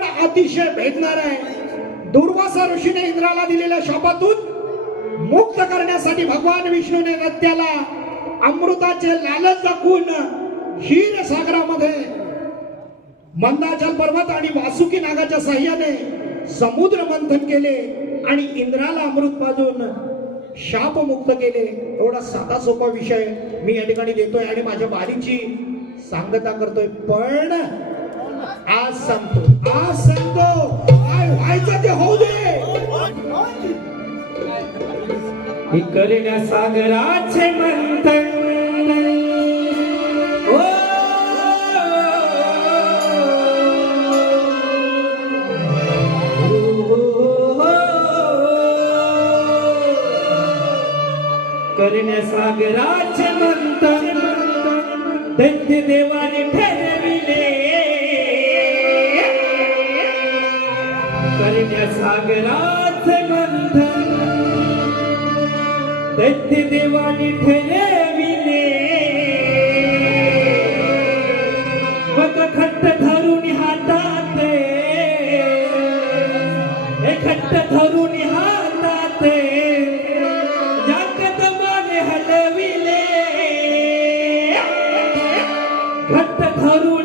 पण अतिशय भेदणार आहे. दुर्वासा ऋषीने इंद्राला दिलेल्या शापातून मुक्त करण्यासाठी भगवान विष्णूने रत्याला अमृताचे लालच दाखवून हिर सागरामध्ये मंदाचल पर्वत आणि वासुकी नागाच्या साह्याने समुद्र मंथन केले आणि इंद्राला अमृत पाजून शाप मुक्त केले. एवढा साधा सोपा विषय मी या ठिकाणी देतोय आणि माझ्या बारीची सांगता करतोय. पण आज सांगतो आज सांगतो काय व्हायचं ते होऊ दे. इकडल्या सागराचे मंथन. ओ, करण्या सागराचे मंथन. दैत्य देवाने ठरविले पुण्य सागराच बंधन. दैत्य देवानी ठरविले. मत खट्ट धरून हातात. हे खट्ट धरून हातात. या कदमाने हलविले. खट्ट धरून